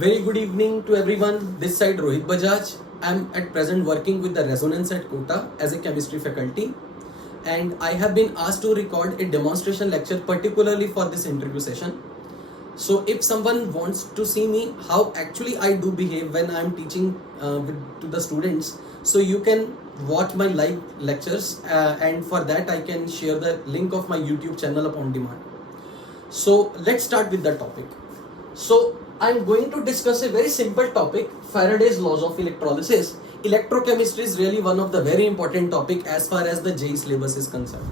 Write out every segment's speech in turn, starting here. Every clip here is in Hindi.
Very good evening to everyone. This side Rohit Bajaj. I'm at present working with the Resonance at Kota as a chemistry faculty, and I have been asked to record a demonstration lecture particularly for this interview session. So if someone wants to see me how actually I do behave when I'm teaching to the students, so you can watch my live lectures, and for that I can share the link of my YouTube channel upon demand. So let's start with the topic. So I'm going to discuss a very simple topic, Faraday's laws of electrolysis. Electrochemistry is really one of the very important topic as far as the JEE syllabus is concerned.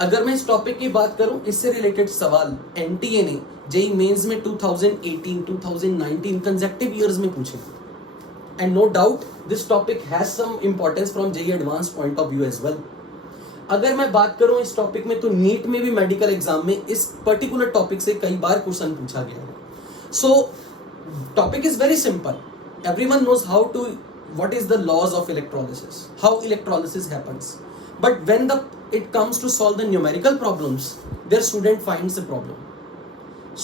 अगर मैं इस टॉपिक की बात करूं, इससे रिलेटेड सवाल एनटीए ने जेईई मेंस में 2018, 2019 कंसेक्टिव ईयर्स में पूछे, and no doubt this topic has some importance from JEE advance point of view as well. अगर मैं बात करूं इस टॉपिक में, तो नीट में भी मेडिकल एग्जाम में इस पर्टिकुलर टॉपिक से कई बार क्वेश्चन पूछा गया है. So topic is very simple. Everyone knows how to what is the laws of electrolysis, how electrolysis happens, but when it comes to solve the numerical problems, their student finds a problem.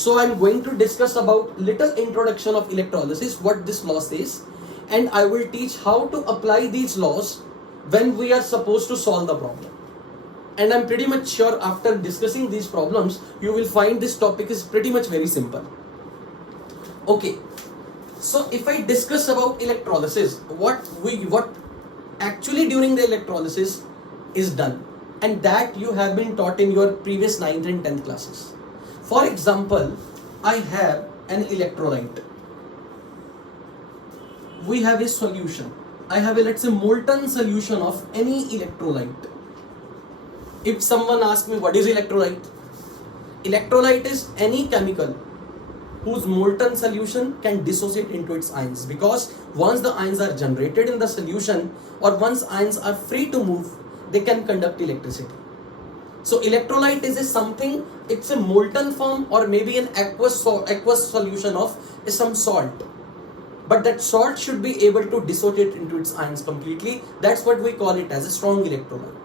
So I'm going to discuss about little introduction of electrolysis, what this law says, and I will teach how to apply these laws when we are supposed to solve the problem. And I'm pretty much sure after discussing these problems, you will find this topic is pretty much very simple. Okay. So if I discuss about electrolysis, what actually during the electrolysis is done, and that you have been taught in your previous 9th and 10th classes. For example, I have an electrolyte. We have a solution. I have a, let's say, molten solution of any electrolyte. If someone asks me what is electrolyte? Electrolyte is any chemical whose molten solution can dissociate into its ions, because once the ions are generated in the solution, or once ions are free to move, they can conduct electricity. So electrolyte is something, it's a molten form or maybe an aqueous solution of some salt, but that salt should be able to dissociate into its ions completely. That's what we call it as a strong electrolyte.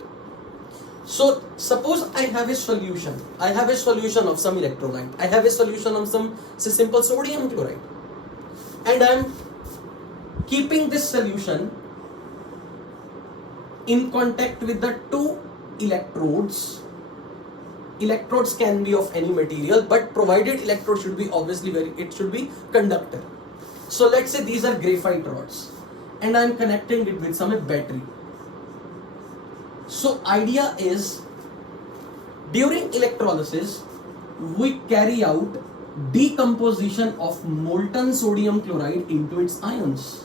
So suppose I have a solution. I have a solution of some electrolyte. I have a solution of some, say, simple sodium chloride, and I am keeping this solution in contact with the two electrodes. Electrodes can be of any material, but provided electrode should be obviously it should be conductor. So let's say these are graphite rods, and I am connecting it with some battery. So idea is, during electrolysis we carry out decomposition of molten sodium chloride into its ions.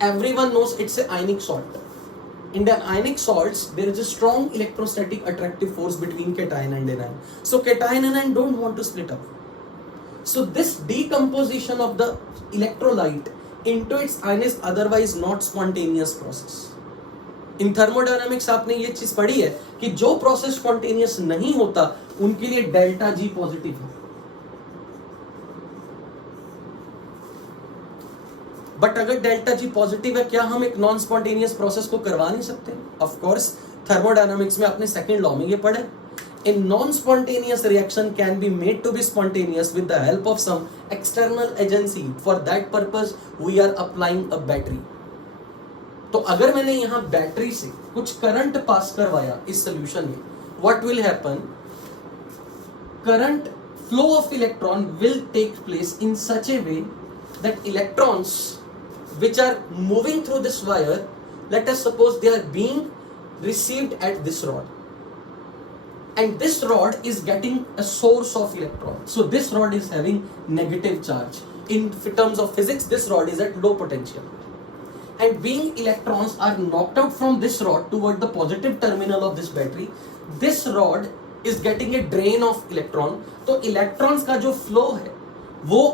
Everyone knows it's an ionic salt. In the ionic salts there is a strong electrostatic attractive force between cation and anion. So cation and anion don't want to split up. So this decomposition of the electrolyte into its ion is otherwise not spontaneous process. In thermodynamics आपने ये चीज पढ़ी है कि जो प्रोसेस स्पॉन्टेनियस नहीं होता उनके लिए डेल्टा जी पॉजिटिव है. बट अगर डेल्टा जी पॉजिटिव है, क्या हम एक नॉन स्पॉन्टेनियस प्रोसेस को करवा नहीं सकते? Of course. थर्मोडायनामिक्स में आपने सेकंड लॉ में ये पढ़ा है. A non-spontaneous reaction can be made to be spontaneous with the help of some external agency. For that purpose, we are applying a battery. तो अगर मैंने यहाँ बैटरी से कुछ करंट पास करवाया इस सॉल्यूशन में, what will happen? Current flow of electron will take place in such a way that electrons which are moving through this wire, let us suppose they are being received at this rod. And this rod is getting a source of electrons. So this rod is having negative charge. In terms of physics, this rod is at low potential. And being electrons are knocked out from this rod toward the positive terminal of this battery, this rod is getting a drain of electron. तो electrons का जो flow है, वो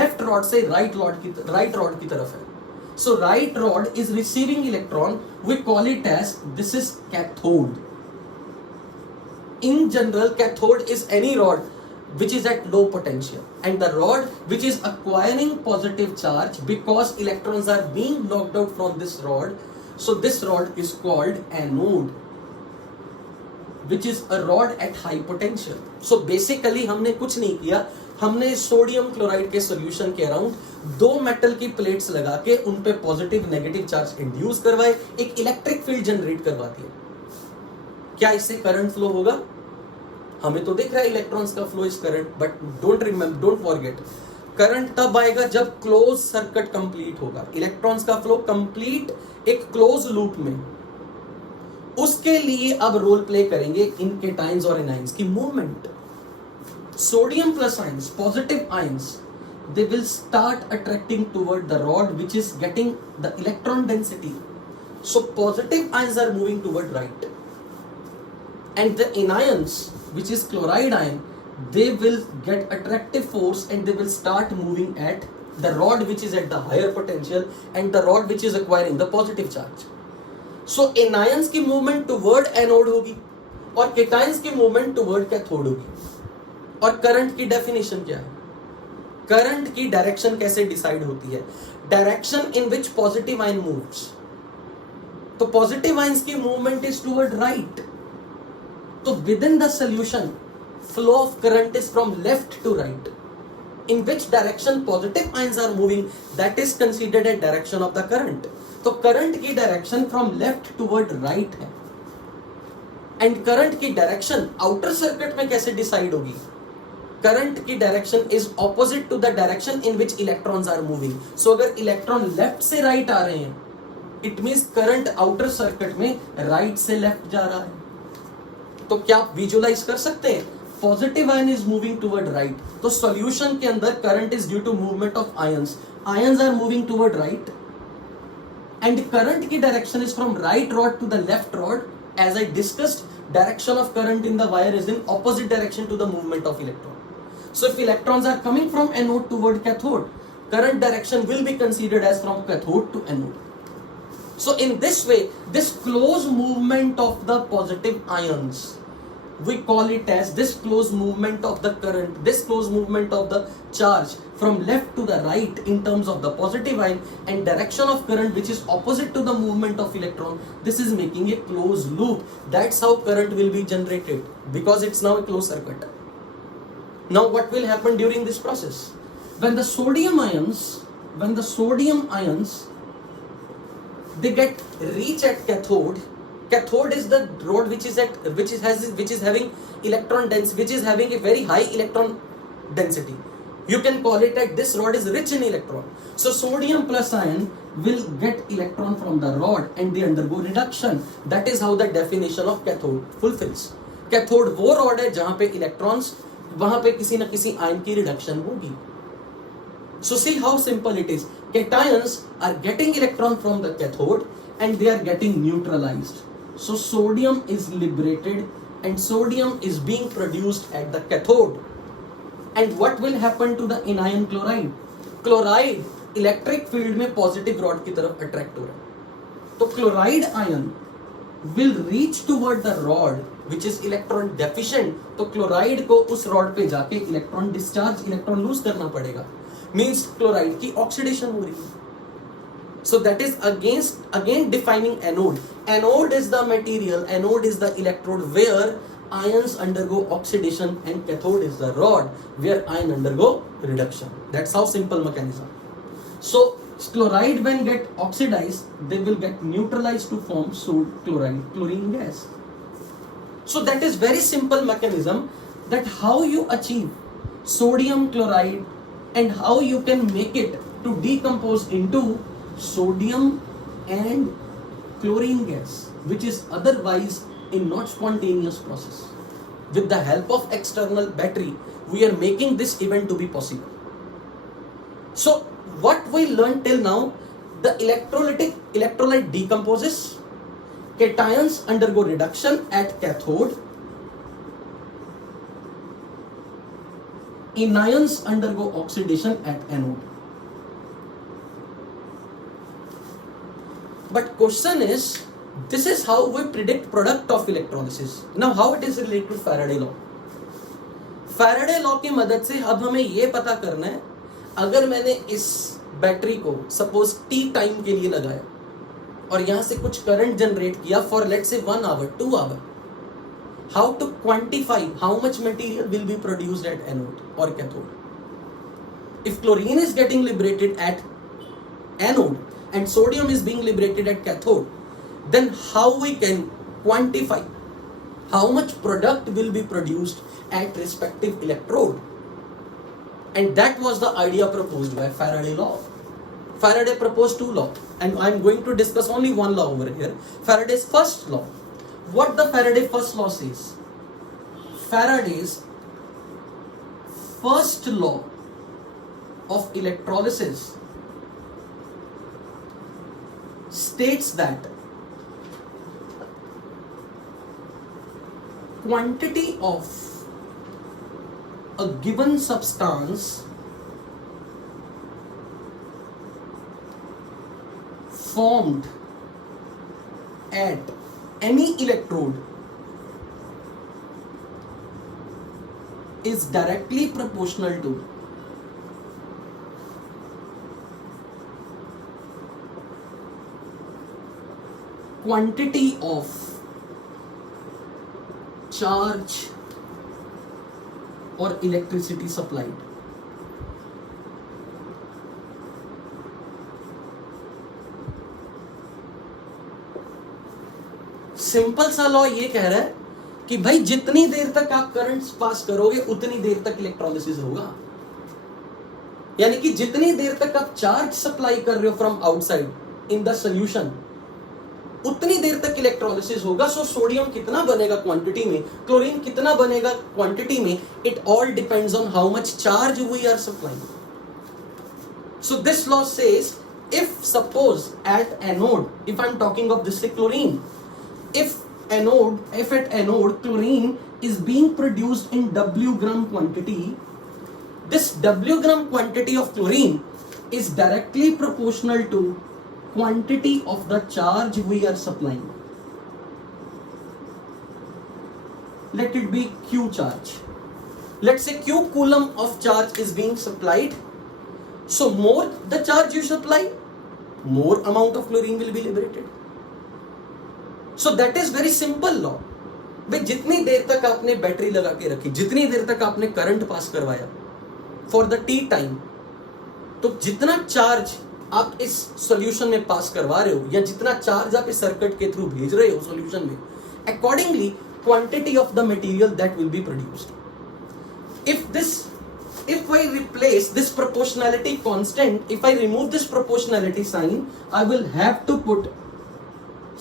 left rod से right rod की तरफ है. So right rod is receiving electron. We call it as, this is cathode. In general, cathode is any rod which is at low potential, and the rod which is acquiring positive charge because electrons are being knocked out from this rod. So this rod is called anode. which is a rod at high potential. So basically हमने कुछ नहीं किया, हमने सोडियम क्लोराइड के सॉल्यूशन के अराउंड दो मेटल की प्लेट्स लगा के उन पे पॉजिटिव नेगेटिव चार्ज इंड्यूस करवाए, एक इलेक्ट्रिक फील्ड जनरेट करवा दिया. क्या इससे करंट फ्लो होगा? हमें तो दिख रहा है इलेक्ट्रॉन्स का flow is current, but don't forget, current तब आएगा जब क्लोज सर्किट कंप्लीट होगा. इलेक्ट्रॉन्स का फ्लो कंप्लीट एक क्लोज लूप में. उसके लिए अब रोल प्ले करेंगे इन केटाइंस और एनाइंस की movement. Sodium plus ions, positive ions, they will start attracting toward the rod which is getting the electron density. So positive ions are moving toward right, and the anions, which is chloride ion, they will get attractive force and they will start moving at the rod which is at the higher potential and the rod which is acquiring the positive charge. So anions की movement toward anode होगी और cations की movement toward cathode होगी. और करंट की डेफिनेशन क्या है? करंट की डायरेक्शन कैसे डिसाइड होती है? Direction in which positive ion moves. तो पॉजिटिव आयंस की मूवमेंट इज टुवर्ड राइट. तो within the solution flow of current is from left to right. In which direction positive ions are moving, that is considered a direction of the current. तो करंट की direction from left toward right है. एंड करंट की डायरेक्शन आउटर सर्किट में कैसे डिसाइड होगी? करंट की direction is opposite to the direction in which electrons are moving. So अगर इलेक्ट्रॉन लेफ्ट से राइट आ रहे हैं, it means current outer circuit में राइट से लेफ्ट जा रहा है. तो क्या आप विजुअलाइज कर सकते हैं? Positive ion is moving toward right, तो सॉल्यूशन के अंदर current is due to movement of ions. Ions are moving toward right and current की direction is from right rod to the left rod. As I discussed, direction of current in the wire is in opposite direction to the movement of electron. So if electrons are coming from anode toward cathode, current direction will be considered as from cathode to anode. So in this way, this close movement of the positive ions, we call it as this close movement of the current, this close movement of the charge from left to the right in terms of the positive ion, and direction of current which is opposite to the movement of electron. This is making a closed loop. That's how current will be generated, because it's now a closed circuit. Now what will happen during this process? When the sodium ions they get reach at cathode. Cathode is the rod which is having electron density, which is having a very high electron density. You can call it that this rod is rich in electron. So sodium plus ion will get electron from the rod and they undergo reduction. That is how the definition of cathode fulfills. Cathode वो rod है जहाँ पे electrons, वहाँ पे किसी न किसी आयन की रिडक्शन होगी. So see how simple it is. Cations are getting electron from the cathode and they are getting neutralized. So sodium is liberated and sodium is being produced at the cathode. And what will happen to the anion chloride? Chloride electric field में positive rod की तरफ attract हो रहा है. तो chloride ion will reach toward the rod which is electron deficient. तो chloride को उस rod पे जाके electron discharge, electron lose करना पड़ेगा. Means chloride की oxidation हो रही है. So that is again defining anode. Anode is the material, anode is the electrode where ions undergo oxidation, and cathode is the rod where ion undergo reduction. That's how simple mechanism. So chloride when get oxidized, they will get neutralized to form chlorine gas. So that is very simple mechanism, that how you achieve sodium chloride and how you can make it to decompose into sodium and chlorine gas, which is otherwise a not spontaneous process. With the help of external battery, we are making this event to be possible. So what we learned till now, the electrolyte decomposes, cations undergo reduction at cathode, anions undergo oxidation at anode. But question is, this is how we predict product of electrolysis. Now how it is related to Faraday law? Faraday law की मदद से अब हमें ये पता करना है, अगर मैंने इस बैटरी को सपोज t टाइम के लिए लगाया और यहाँ से कुछ करंट जनरेट किया for let's say 1 hour 2 hour, how to quantify how much material will be produced at anode or cathode. If chlorine is getting liberated at anode and sodium is being liberated at cathode, then how we can quantify how much product will be produced at respective electrode? And that was the idea proposed by Faraday law. Faraday proposed two laws, and I'm going to discuss only one law over here. Faraday's first law. What the Faraday first law says? Faraday's first law of electrolysis states that quantity of a given substance formed at any electrode is directly proportional to quantity of charge or electricity supplied. Simple सा लॉ ये कह रहा है कि भाई जितनी देर तक आप करंट पास करोगे उतनी देर तक इलेक्ट्रोलिसिस होगा, यानी कि जितनी देर तक आप चार्ज सप्लाई कर रहे हो from outside in the solution उतनी देर तक इलेक्ट्रोलिसिस होगा. सो सोडियम कितना बनेगा क्वांटिटी में, क्लोरीन कितना बनेगा क्वांटिटी में, it all depends on how much charge we are supplying. So this law says if suppose at anode, if I'm talking of this chlorine, if at anode chlorine is being produced in W gram quantity, this W gram quantity of chlorine is directly proportional to quantity of the charge we are supplying. Let it be Q charge. Let's say Q coulomb of charge is being supplied. So more the charge you supply, more amount of chlorine will be liberated. So that is very simple law. भाई जितनी देर तक आपने बैटरी लगा के रखी, जितनी देर तक आपने करंट पास करवाया फॉर द टी टाइम, तो जितना चार्ज आप इस सॉल्यूशन में पास करवा रहे हो या जितना चार्ज आप इस सर्किट के थ्रू भेज रहे हो सॉल्यूशन में, accordingly quantity of the material that will be produced. If I replace this proportionality constant, if I remove this proportionality sign, I will have to put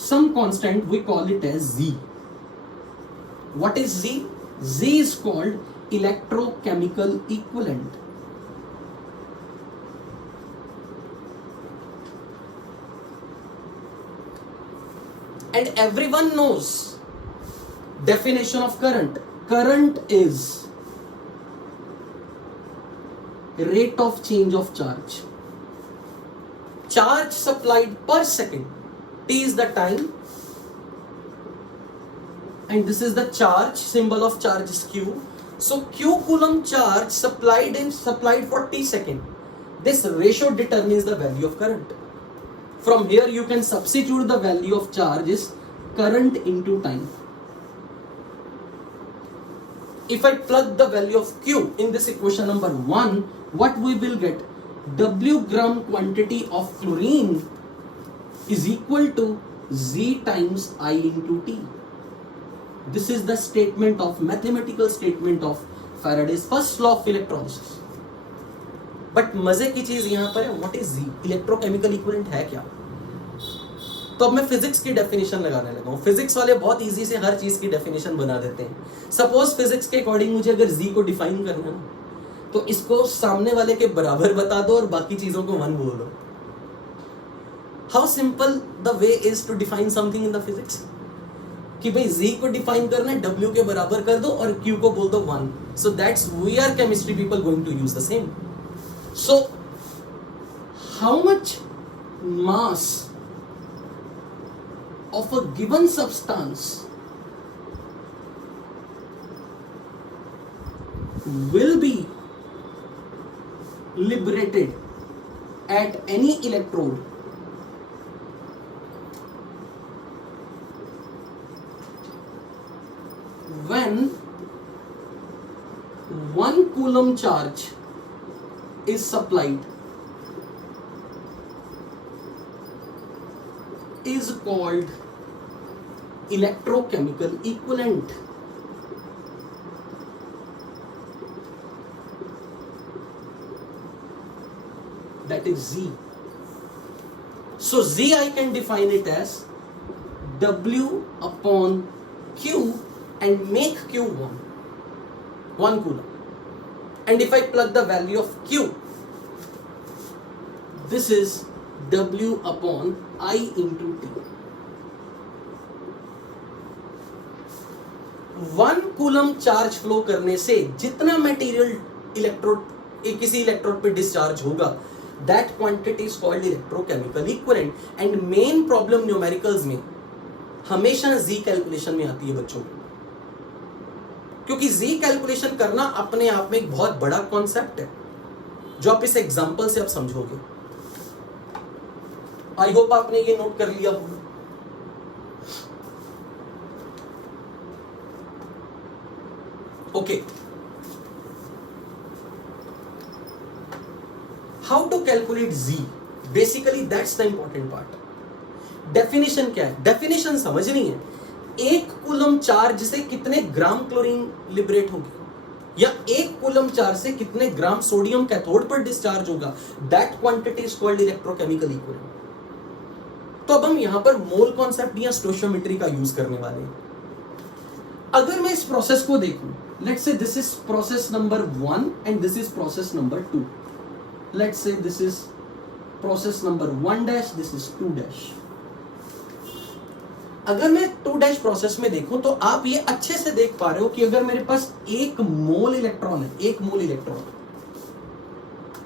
some constant, we call it as Z. What is Z? Z is called electrochemical equivalent. And everyone knows definition of current. Current is rate of change of charge. Charge supplied per second. T is the time, and this is the charge. Symbol of charge is Q. So Q coulomb charge supplied for T second. This ratio determines the value of current. From here you can substitute the value of charge is current into time. If I plug the value of Q in this equation number 1, what we will get? W gram quantity of chlorine is equal to Z times I into T. This is the statement of mathematical statement of Faraday's first law of electrolysis. But मजे की चीज यहाँ पर है, what is Z? Electrochemical equivalent है क्या? तो अब मैं फिजिक्स की डेफिनेशन लगाने लगा हूँ. फिजिक्स वाले बहुत इजी से हर चीज की डेफिनेशन बना देते हैं. सपोज फिजिक्स के अकॉर्डिंग मुझे अगर Z को डिफाइन करना है तो इसको सामने वाले के बराबर बता दो और बाकी चीजों को 1 बोल दो. How simple the way is to define something in the physics कि भाई Z को डिफाइन करना है, W के बराबर कर दो और Q को बोल दो 1. So that's we are chemistry people going to use the same. So how much mass of a given substance will be liberated at any electrode when 1 coulomb charge is supplied is called electrochemical equivalent. That is Z. So Z I can define it as W upon Q and make Q 1 coulomb. And if I plug the value of Q, this is W upon I into T. 1 coulomb charge flow करने से जितना मटेरियल इलेक्ट्रोड किसी इलेक्ट्रोड पे डिस्चार्ज होगा, that quantity is called electrochemical equivalent. And main problem numericals में हमेशा जी कैलकुलेशन में आती है बच्चों, क्योंकि जी कैलकुलेशन करना अपने आप में एक बहुत बड़ा कॉन्सेप्ट है जो आप इस एग्जांपल से आप समझोगे. आई होप आपने ये नोट कर लिया होगा. ओके, हाउ टू कैलकुलेट जी, basically that's the important part. Definition क्या है? डेफिनेशन समझनी है. 1 कूलम चार्ज से कितने ग्राम क्लोरीन लिबरेट होगी, या 1 कूलम चार्ज से कितने ग्राम सोडियम कैथोड पर डिस्चार्ज होगा, that quantity is called electrochemical equivalent. तो अब हम यहां पर मोल कॉन्सेप्ट या स्टोइचियोमेट्री का यूज करने वाले हैं. अगर मैं इस प्रोसेस को देखूं, let's say this is process number 1 and this is process number 2. Let's say this is process number 1 dash, this is 2 dash. अगर मैं 2 डैश प्रोसेस में देखूं तो आप ये अच्छे से देख पा रहे हो कि अगर मेरे पास 1 मोल इलेक्ट्रॉन है, 1 मोल इलेक्ट्रॉन,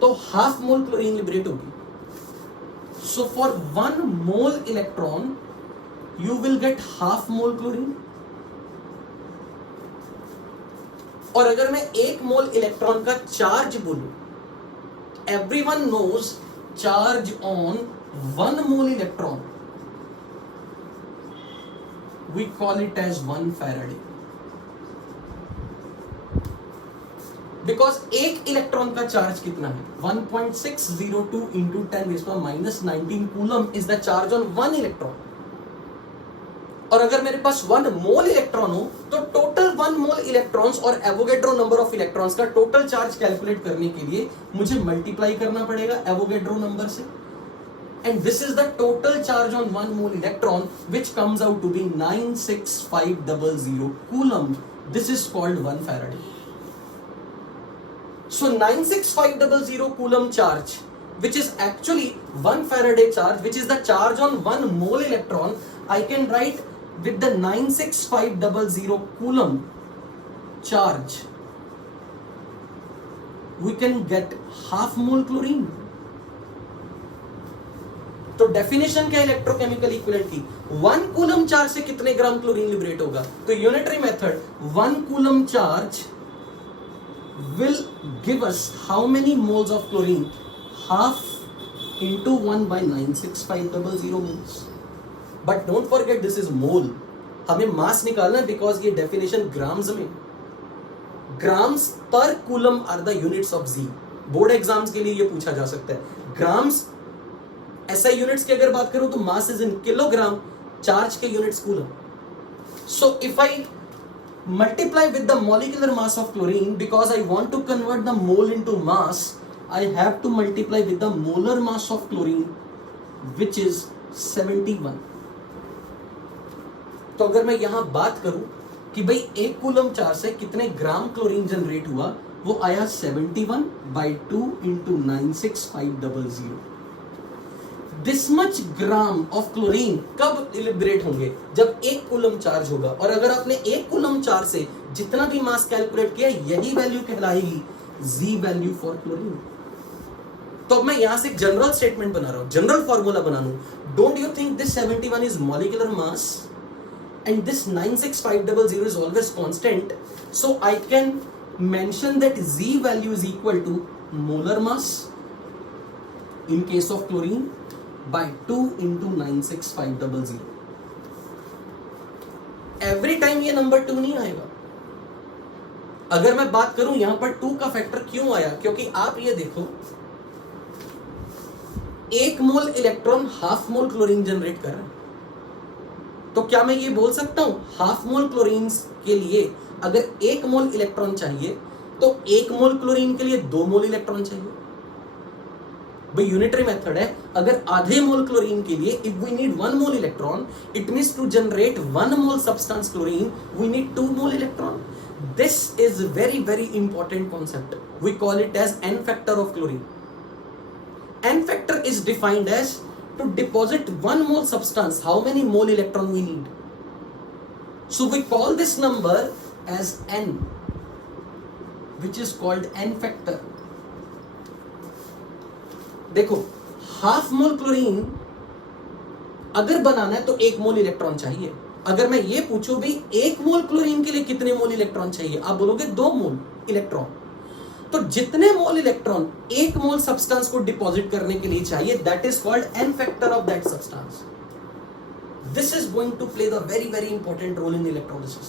तो हाफ मोल क्लोरीन लिबरेट होगी. So for 1 mole electron, you will get half mole chlorine. और अगर मैं 1 मोल इलेक्ट्रॉन का चार्ज बोलूं, everyone knows charge on 1 mole electron, we call it as 1 Faraday. Because 1 electron का चार्ज कितना है? 1.602 into 10⁻⁻19 coulomb is the charge on 1 electron. और अगर मेरे पास 1 मोल इलेक्ट्रॉन हो तो टोटल 1 मोल इलेक्ट्रॉन्स और एवोगैड्रो नंबर ऑफ इलेक्ट्रॉन्स का टोटल चार्ज कैलकुलेट करने के लिए मुझे मल्टीप्लाई करना पड़ेगा एवोगैड्रो नंबर से. And this is the total charge on 1 mole electron which comes out to be 96500 coulomb. This is called 1 Faraday. So 96500 coulomb charge, which is actually 1 Faraday charge, which is the charge on 1 mole electron, I can write with the 96500 coulomb charge, we can get half mole chlorine. तो डेफिनेशन क्या इलेक्ट्रोकेमिकल इक्विवेलेंट की? 1 कूलम चार्ज से कितने ग्राम क्लोरीन लिबरेट होगा? तो unitary method 1 coulomb charge will give us how many moles of chlorine? Half into 1 by 96500 moles. But don't forget this is mole. हमें मास निकालना है बिकॉज ये डेफिनेशन ग्राम्स में. ग्राम्स पर coulomb are the units of G. Board exams के लिए ये पूछा जा सकता है. ग्राम्स ऐसा यूनिट्स की अगर बात करूं तो mass is in kilogram, charge के units coulomb. So if I multiply with the molecular mass of chlorine, because I want to convert the mole into mass, I have to multiply with the molar mass of chlorine, which is 71. तो अगर मैं यहां बात करूं कि भाई 1 कूलम चार्ज से कितने ग्राम क्लोरीन जनरेट हुआ, वो आया 71/2 into 96500. This much gram of chlorine कब लिबरेट होंगे? जब 1 कूलम चार्ज होगा. और अगर आपने 1 कूलम चार्ज से जितना भी मास कैलकुलेट किया, यही वैल्यू कहलाएगी जी वैल्यू फॉर क्लोरीन. तो अब मैं यहां से एक जनरल स्टेटमेंट बना रहा हूं, जनरल फॉर्मूला बना लूं. Don't you think this 71 is molecular mass and this 96500 is always constant. So I can mention that G value is equal to molar mass in case of chlorine by 2 into 96500. Every time ये नंबर 2 नहीं आएगा. अगर मैं बात करूं यहां पर 2 का फैक्टर क्यों आया, क्योंकि आप ये देखो 1 mole electron half mole chlorine generate कर रहा है, तो क्या मैं ये बोल सकता हूं हाफ मोल क्लोरीन के लिए अगर 1 मोल इलेक्ट्रॉन चाहिए तो 1 मोल क्लोरीन के लिए 2 मोल इलेक्ट्रॉन चाहिए? भाई यूनिटरी मेथड है, अगर आधे मोल क्लोरीन के लिए if we need 1 mole electron, it means to generate 1 mole substance chlorine we need 2 mole electron. This is very important concept. We call it as n factor of chlorine. N factor is defined as to deposit 1 mole substance, how many mole electron we need. So we call this number as n, which is called n factor. देखो हाफ मोल क्लोरीन अगर बनाना है तो 1 मोल इलेक्ट्रॉन चाहिए. अगर मैं ये पूछूं भी 1 मोल क्लोरीन के लिए कितने मोल इलेक्ट्रॉन चाहिए, आप बोलोगे 2 मोल इलेक्ट्रॉन. तो जितने मोल इलेक्ट्रॉन 1 मोल सब्सटेंस को डिपॉजिट करने के लिए चाहिए, that is called N factor of that substance. This is going to play the very important role in electrolysis.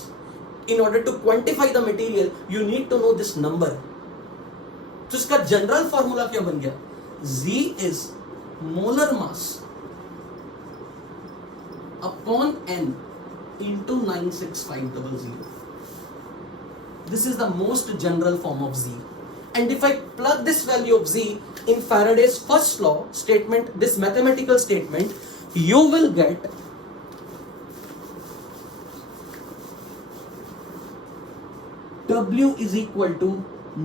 In order to quantify the material you need to know this number. तो इसका जनरल फॉर्मूला क्या बन गया? Z is molar mass upon N into 96500. This is the most general form of Z. And if I plug this value of Z in Faraday's first law statement, this mathematical statement, you will get W is equal to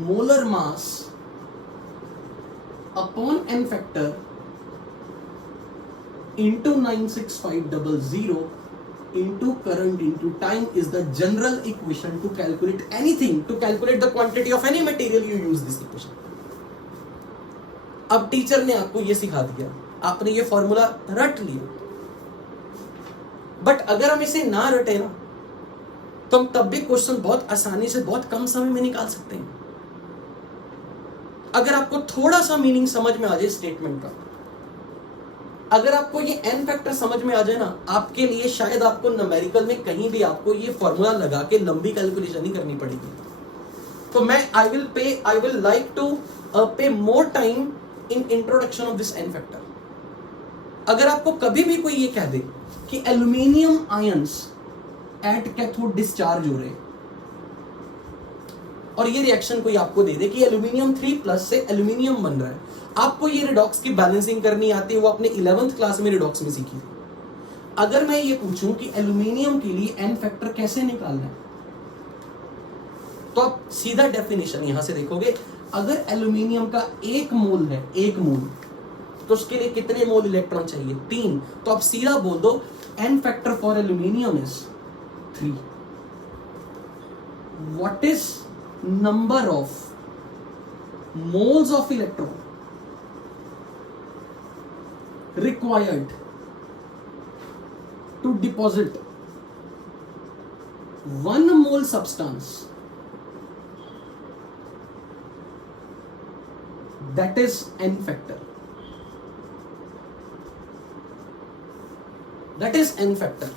molar mass upon n factor into 96500 into current into time is the general equation to calculate anything, to calculate the quantity of any material. You use this equation. अब टीचर ने आपको ये सिखा दिया, आपने ये फॉर्मूला रट लिया, बट अगर हम इसे ना रटे ना तो हम तब भी क्वेश्चन बहुत आसानी से बहुत कम समय में निकाल सकते हैं. अगर आपको थोड़ा सा मीनिंग समझ में आ जाए स्टेटमेंट का, अगर आपको ये एन फैक्टर समझ में आ जाए ना, आपके लिए शायद आपको न्यूमेरिकल में कहीं भी आपको ये फॉर्मूला लगा के लंबी कैलकुलेशन नहीं करनी पड़ेगी. तो मैं I will like to pay more time in introduction of this N factor. अगर आपको कभी भी कोई ये कह दे कि aluminium ions at cathode discharge हो रहे हैं और ये रिएक्शन कोई आपको दे दे कि एल्यूमिनियम 3+ से एल्यूमिनियम बन रहा है, आपको ये रिडॉक्स की बैलेंसिंग करनी आती है, वो आपने 11th क्लास में रिडॉक्स में सीखी थी. अगर मैं ये पूछूं कि एल्यूमिनियम के लिए एन फैक्टर कैसे निकालना है, तो आप सीधा डेफिनेशन यहां से देखोगे. अगर एल्यूमिनियम का 1 मोल है, 1 मोल, तो उसके लिए कितने मोल इलेक्ट्रॉन चाहिए? 3. तो आप सीधा बोल दो N factor for aluminium is 3. What is number of moles of electron required to deposit 1 mole substance, that is n factor. That is n factor.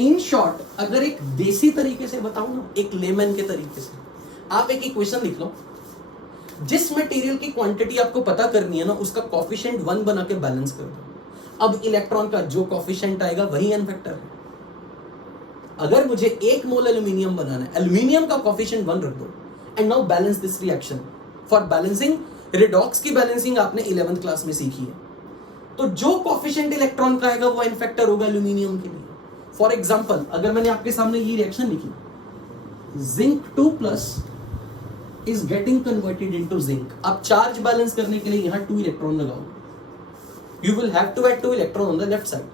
In short अगर एक देसी तरीके से बताऊं ना, एक लेमन के तरीके से, आप एक इक्वेशन लिख लो. जिस मटेरियल की क्वांटिटी आपको पता करनी है ना, उसका कोफिशिएंट 1 बना के बैलेंस कर दो. अब इलेक्ट्रॉन का जो कोफिशिएंट आएगा वही एन फैक्टर है. अगर मुझे 1 मोल एल्यूमिनियम बनाना है, एल्यूमिनियम का कोफिशिएंट 1 रख दो and now balance this reaction. For balancing, redox की बैलेंसिंग आपने 11th क्लास में सीखी है, तो जो कोफिशिएंट इलेक्ट्रॉन का आएगा वो एन फैक्टर होगा एल्यूमिनियम के लिए. फॉर एग्जाम्पल, अगर मैंने आपके सामने ये रिएक्शन लिखी, zinc 2+ is getting converted into zinc. आप चार्ज बैलेंस करने के लिए यहां 2 इलेक्ट्रॉन लगाओ, you will have to add 2 electron on the left side.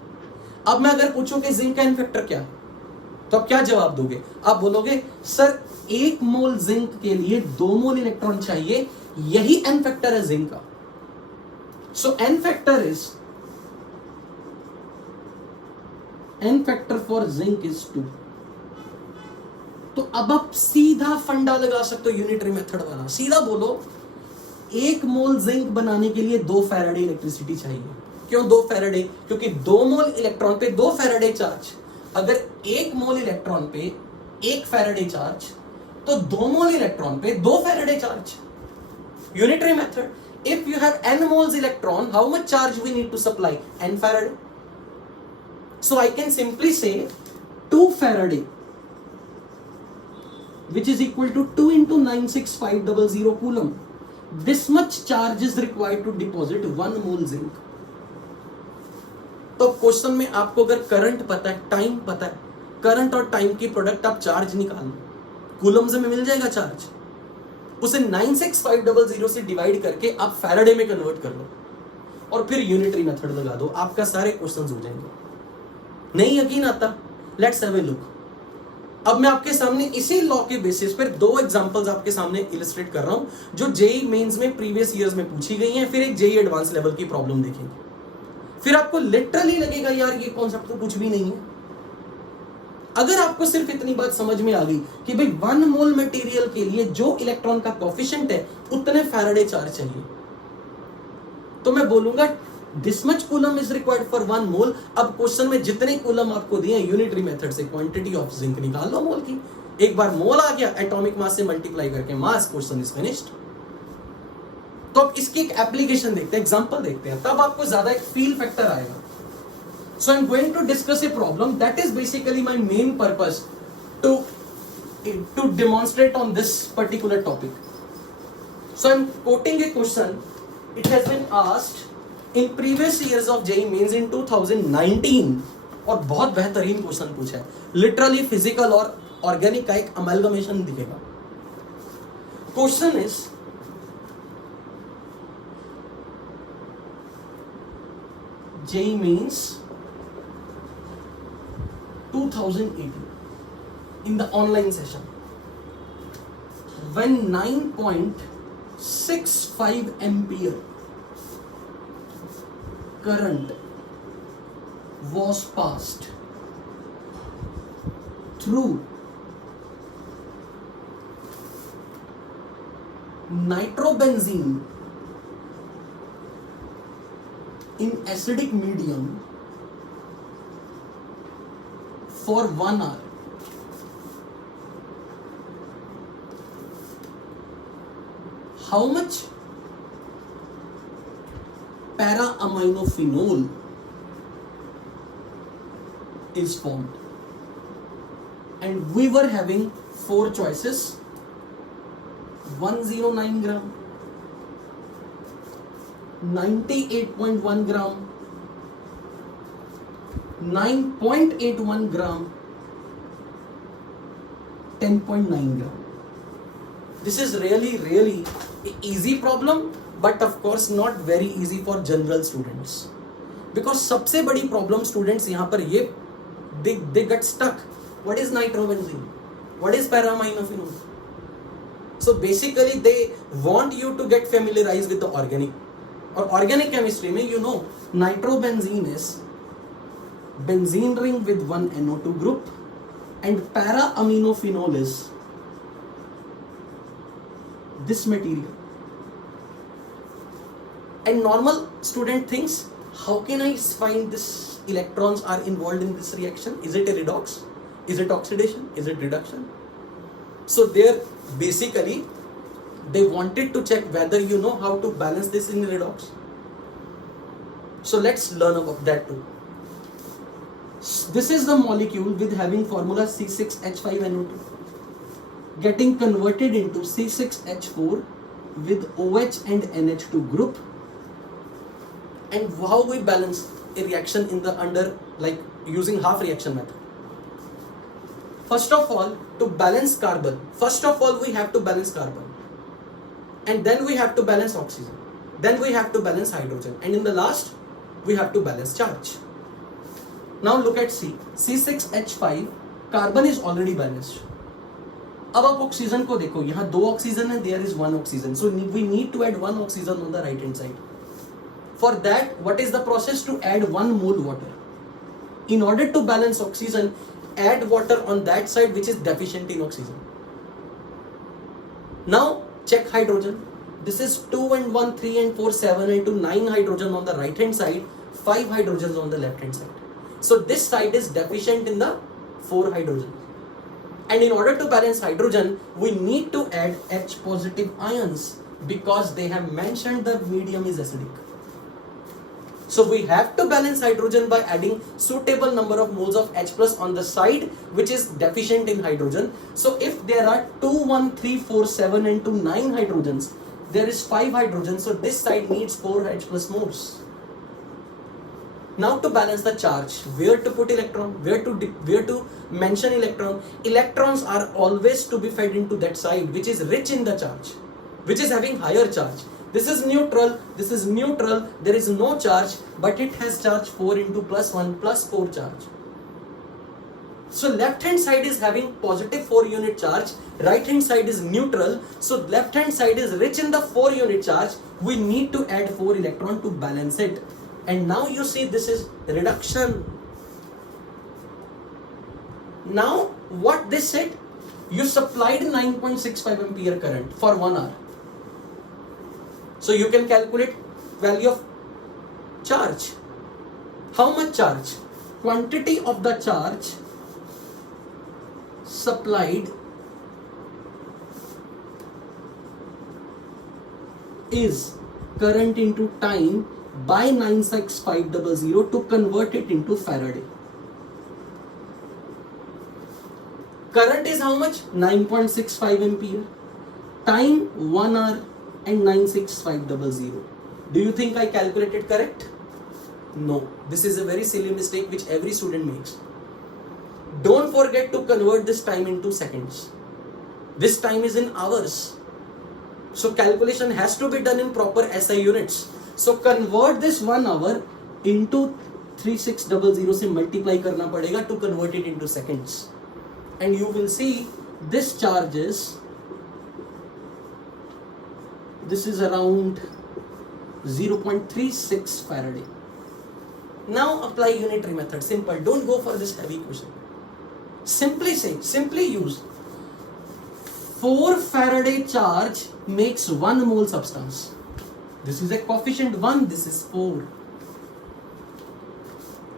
अब मैं अगर पूछूं कि जिंक का एन फैक्टर क्या, तो आप क्या जवाब दोगे? आप बोलोगे सर 1 मोल जिंक के लिए 2 मोल इलेक्ट्रॉन चाहिए, यही एन फैक्टर है जिंक का. So n factor is n factor for zinc is 2. तो अब आप सीधा फंडा लगा सकते हो यूनिटरी मेथड वाला. सीधा बोलो 1 मोल जिंक बनाने के लिए 2 फैराडे इलेक्ट्रिसिटी चाहिए. क्यों 2 फैराडे? क्योंकि 2 मोल इलेक्ट्रॉन पे 2 फैराडे चार्ज. अगर 1 मोल इलेक्ट्रॉन पे 1 फैराडे चार्ज, तो 2 मोल इलेक्ट्रॉन पे 2 Faraday charge. Unitary method. If you have n moles electron, how much charge we need to supply? N Faraday. So I can simply say 2 Faraday, which is equal to 2 into 96500 coulomb. This much charge is required to deposit 1 mole zinc. तो क्वेश्चन में आपको अगर करंट पता है, टाइम पता है, करंट और टाइम की प्रोडक्ट आप चार्ज निकालो, कूलम्स में मिल जाएगा चार्ज. उसे 96500 से डिवाइड करके आप फैराडे में कन्वर्ट कर लो और फिर यूनिटरी मेथड लगा दो, आपका सारे क्वेश्चंस हो जाएंगे. नहीं यकीन आता? Let's have a look. अब मैं आपके सामने इसी लॉ के बेसिस पर 2 एग्जांपल्स आपके सामने इलस्ट्रेट कर रहा हूं जो जेई मेंस में प्रीवियस ईयर्स में पूछी गई हैं. फिर एक जेई एडवांस लेवल की प्रॉब्लम देखेंगे. फिर आपको लिटरली लगेगा यार ये कॉन्सेप्ट तो कुछ भी नहीं है. अगर आपको सिर्फ इतनी बात समझ में आ गई कि भाई 1 मोल मटेरियल के लिए जो इलेक्ट्रॉन का कोफिशिएंट है उतने फैराडे चार्ज चाहिए, तो मैं बोलूंगा this much coulomb is required for 1 मोल. अब क्वेश्चन में जितने कूलम आपको दिए यूनिटरी मेथड से क्वांटिटी ऑफ जिंक निकाल लो मोल की. एक बार मोल आ गया, एटॉमिक मास से मल्टीप्लाई करके मास, क्वेश्चन इज फिनिश्ड. तो अब इसकी एक एप्लीकेशन देखते हैं, एग्जांपल देखते हैं, तब आपको ज्यादा एक फील फैक्टर आएगा. So I'm going to discuss a problem that is basically my main purpose to demonstrate on this particular topic. So I'm quoting a question. It has been asked in previous years of JEE Mains in 2019 और बहुत बेहतरीन क्वेश्चन पूछा है. लिटरली फिजिकल और ऑर्गेनिक का एक अमेलगमेशन दिखेगा. Question is JEE Mains 2018 in the online session, when 9.65 ampere current was passed through nitrobenzene in acidic medium for 1 hour, how much para-aminophenol is formed? And we were having 4 choices: 109 gram, 98.1 gram, 9.81 gram, 10.9 gram. This is really an easy problem, but of course not very easy for general students, because सबसे बड़ी problem students यहाँ पर ये they get stuck. What is nitrobenzene? What is para-aminophenol? So basically they want you to get familiarized with the organic. और organic chemistry में you know nitrobenzene is benzene ring with 1 NO2 group, and para-aminophenol is this material. And normal student thinks, how can I find this electrons are involved in this reaction? Is it a redox? Is it oxidation? Is it reduction? So there basically they wanted to check whether you know how to balance this in redox. So let's learn about that too. This is the molecule with having formula C6H5NO2 getting converted into C6H4 with OH and NH2 group. And how we balance a reaction in the under, like using half reaction method. First of all, to balance carbon, first of all we have to balance carbon, and then we have to balance oxygen, then we have to balance hydrogen, and in the last we have to balance charge. Now look at C6H5, carbon is already balanced. अब आप ऑक्सीजन को देखो, यहाँ 2 ऑक्सीजन है, there is 1 oxygen, so we need to add 1 oxygen on the right hand side. For that, what is the process to add 1 mole water? In order to balance oxygen, add water on that side which is deficient in oxygen. Now check hydrogen. This is 2 and 1, 3 and 4, 7 and 2, 9 hydrogen on the right hand side, 5 hydrogens on the left hand side. So this side is deficient in the 4 hydrogen. And in order to balance hydrogen, we need to add H positive ions because they have mentioned the medium is acidic. So we have to balance hydrogen by adding suitable number of moles of H plus on the side which is deficient in hydrogen. So if there are 2, 1, 3, 4, 7 and 2, 9 hydrogens, there is 5 hydrogens. So this side needs 4 H plus moles. Now to balance the charge, where to put electron, where to mention electron. Electrons are always to be fed into that side which is rich in the charge, which is having higher charge. This is neutral, there is no charge, but it has charge 4 into plus 1 plus 4 charge. So left hand side is having positive 4 unit charge, right hand side is neutral, so left hand side is rich in the 4 unit charge. We need to add 4 electron to balance it. And now you see this is reduction. Now what they said, you supplied 9.65 ampere current for 1 hour. So you can calculate value of charge. How much charge? Quantity of the charge supplied is current into time by 96500 to convert it into Faraday. Current is how much? 9.65 ampere. Time 1 hour and 96500. Do you think I calculated correct? No. This is a very silly mistake which every student makes. Don't forget to convert this time into seconds. This time is in hours. So calculation has to be done in proper SI units. So convert this 1 hour into 3600 से multiply करना पड़ेगा to convert it into seconds. And you will see this charge is, this is around 0.36 Faraday. Now apply unitary method. Simple. Don't go for this heavy question. Simply use 4 Faraday charge makes 1 mole substance. This is a coefficient 1, this is 4.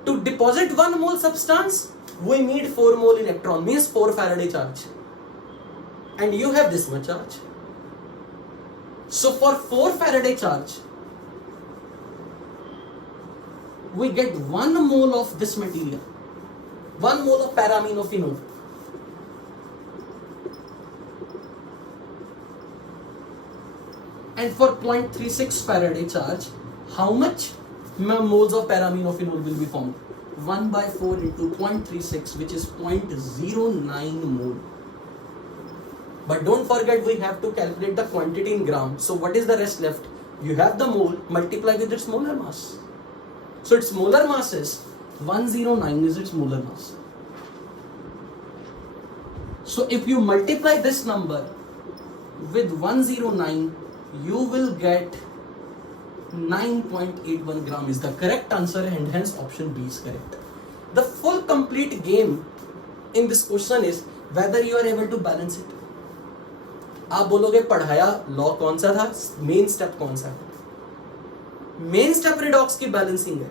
To deposit 1 mole substance, we need 4 mole electron, means 4 Faraday charge. And you have this much charge. So for 4 Faraday charge, we get 1 mole of this material, 1 mole of para-aminophenol. And for 0.36 Faraday charge, how much moles of para-aminophenol will be formed? 1 by 4 into 0.36, which is 0.09 mole. But don't forget, we have to calculate the quantity in gram. So what is the rest left? You have the mole, multiply with its molar mass. So its molar mass is 109 is its molar mass. So if you multiply this number with 109, you will get 9.81 gram is the correct answer, and hence option B is correct. The full complete game in this question is whether you are able to balance it. आप बोलोगे पढ़ाया लॉ कौन सा था, मेन स्टेप कौन सा है? मेन स्टेप रिडॉक्स की बैलेंसिंग है.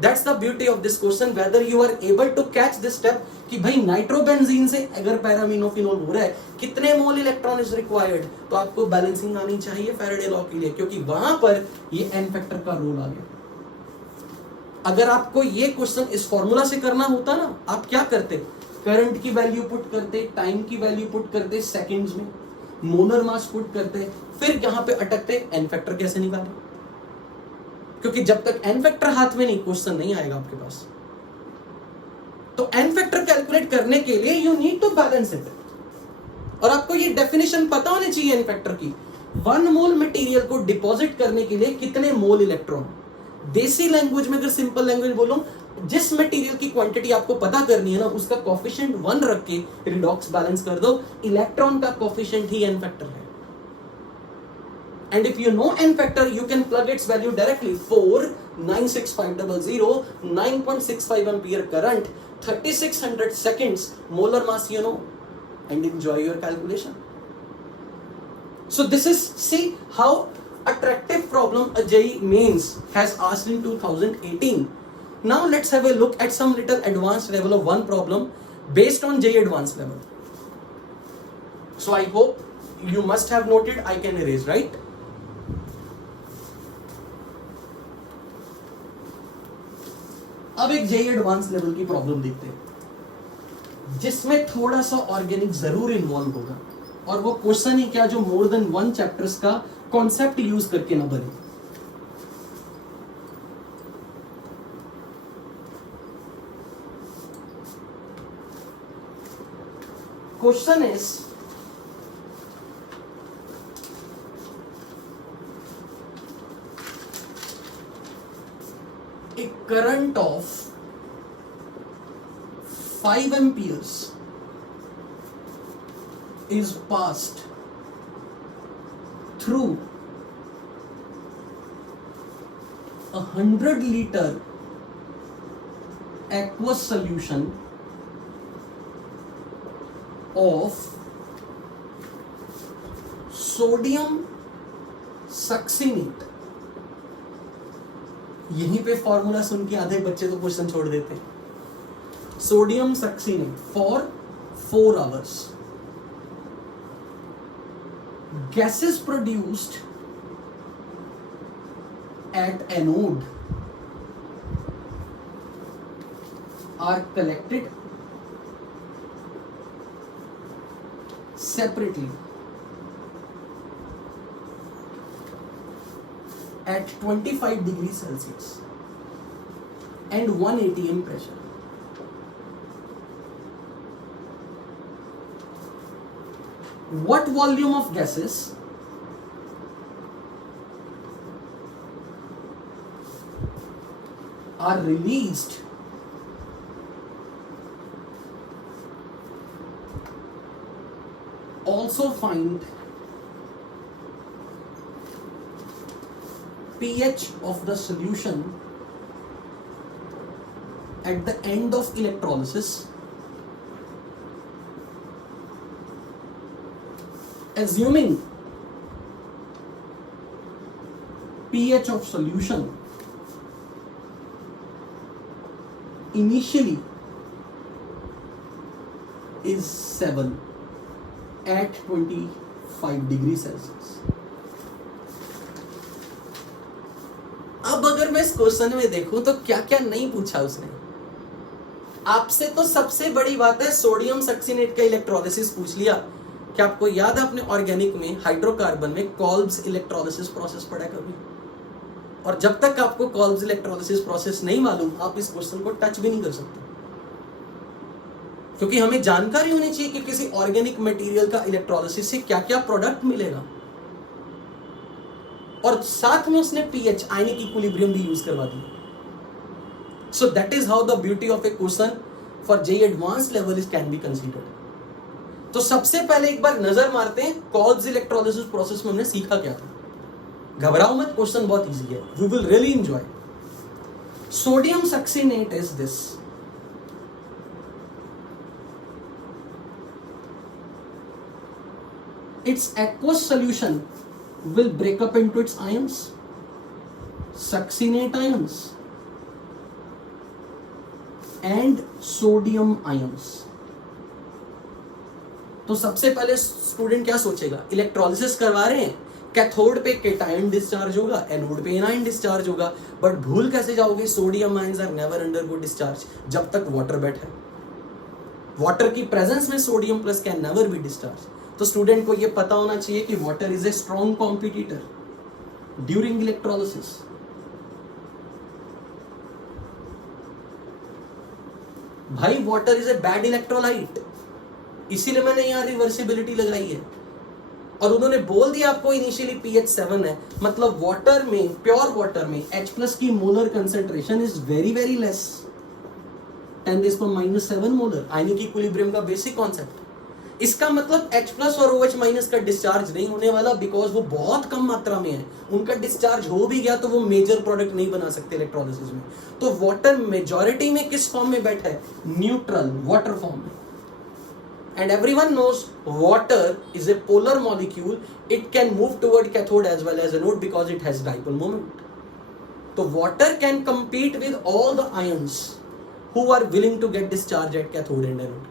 That's the beauty of this question, whether you are able to catch this step कि भाई नाइट्रोबेंजीन से अगर पैरामिनोफिनोल हो रहा है, कितने मोल इलेक्ट्रॉन इज रिक्वायर्ड, तो आपको बैलेंसिंग आनी चाहिए फैराडे लॉ के लिए, क्योंकि वहां पर ये एन फैक्टर का रोल आ गया. अगर आपको ये क्वेश्चन इस फॉर्मूला से करना होता ना, आप क्या करते? करंट की वैल्यू पुट करते, टाइम की वैल्यू पुट करते सेकंड्स में, मोलर मास पुट करते, फिर यहां पे अटकते एन फैक्टर कैसे निकाले, क्योंकि जब तक एन फैक्टर हाथ में नहीं, क्वेश्चन नहीं आएगा आपके पास. तो एन फैक्टर कैलकुलेट करने के लिए you need to balance it. और आपको ये डेफिनेशन पता होनी चाहिए एन फैक्टर की. 1 मोल मटेरियल को डिपॉजिट करने के लिए कितने मोल इलेक्ट्रॉन. देसी लैंग्वेज में अगर सिंपल लैंग्वेज बोलो, जिस मटेरियल की क्वांटिटी आपको पता करनी है ना, उसका कोफिशिएंट 1 रख के रिडॉक्स बैलेंस कर दो. इलेक्ट्रॉन का कोफिशिएंट ही एन फैक्टर है. And if you know n factor, you can plug its value directly. 4, 96500, 9.65 ampere current, 3600 seconds, molar mass you know, and enjoy your calculation. So this is, see how attractive problem a JEE Mains has asked in 2018. Now let's have a look at some little advanced level of one problem based on JEE advanced level. So I hope you must have noted. I can erase, right? अब एक JEE एडवांस लेवल की प्रॉब्लम देखते हैं जिसमें थोड़ा सा ऑर्गेनिक जरूर इन्वॉल्व होगा, और वो क्वेश्चन ही क्या जो मोर देन वन चैप्टर्स का कॉन्सेप्ट यूज करके ना बने. Question is a current of 5 amperes is passed through a 100-liter aqueous solution of sodium succinate. यहीं पे फॉर्मूला सुन के आधे बच्चे तो क्वेश्चन छोड़ देते हैं. Sodium succinate for 4 hours. Gases produced at anode are collected separately at 25 degrees Celsius and 1 atm pressure. What volume of gases are released also find pH of the solution at the end of electrolysis, assuming pH of solution initially is 7 at 25 degrees Celsius. अब अगर मैं इस क्वेश्चन में देखूं तो क्या क्या नहीं पूछा उसने आपसे. तो सबसे बड़ी बात है सोडियम सक्सिनेट का इलेक्ट्रोलिसिस पूछ लिया. क्या आपको याद है अपने ऑर्गेनिक में हाइड्रोकार्बन में कॉल्ब्स इलेक्ट्रोलिसिस प्रोसेस पढ़ा कभी? और जब तक आपको कॉल्ब्स इलेक्ट्रोलिसिस प्रोसेस नहीं मालूम आप इस क्वेश्चन को टच भी नहीं कर सकते, क्योंकि हमें जानकारी होनी चाहिए कि किसी ऑर्गेनिक मटेरियल का इलेक्ट्रोलिसिस से क्या क्या प्रोडक्ट मिलेगा. और साथ में उसने पीएच आयनिक इक्विलिब्रियम भी यूज करवा दिया. So that is how the beauty of A question for JEE advance level is can be considered. तो सबसे पहले एक बार नजर मारते हैं कॉल्ब्स इलेक्ट्रोलिसिस प्रोसेस में हमने सीखा क्या था. घबराओ मत, क्वेश्चन बहुत इजी है, you will really enjoy. Sodium succinate is this. Its aqueous solution will break up into its ions, succinate ions and sodium ions. तो सबसे पहले स्टूडेंट क्या सोचेगा, इलेक्ट्रोलिसिस करवा रहे हैं, कैथोड पे केटायन डिस्चार्ज होगा, एनोड पे एनायन डिस्चार्ज होगा. बट भूल कैसे जाओगे, sodium ions are never undergo discharge जब तक वाटर बैठे. वाटर की प्रेजेंस में sodium plus can never be discharge. तो स्टूडेंट को यह पता होना चाहिए कि water is a strong competitor during electrolysis. भाई water is a bad electrolyte, इसीलिए मैंने यहां रिवर्सिबिलिटी लगाई है. और उन्होंने बोल दिया आपको इनिशियली पीएच 7 है, मतलब वाटर में, प्योर वाटर में H+ की molar concentration is very very less, 10⁻⁻7 molar. Ionic equilibrium का बेसिक कॉन्सेप्ट. इसका मतलब H+ और OH- का डिस्चार्ज नहीं होने वाला, बिकॉज वो बहुत कम मात्रा में है. उनका डिस्चार्ज हो भी गया तो वो मेजर प्रोडक्ट नहीं बना सकते इलेक्ट्रोलिसिस में. तो वाटर मेजॉरिटी में किस फॉर्म में बैठा है, न्यूट्रल वाटर फॉर्म में. And everyone knows water is a polar molecule. It can move toward cathode as well as anode because it has dipole moment. तो water can compete with all the ions who are willing to get discharge at cathode and anode.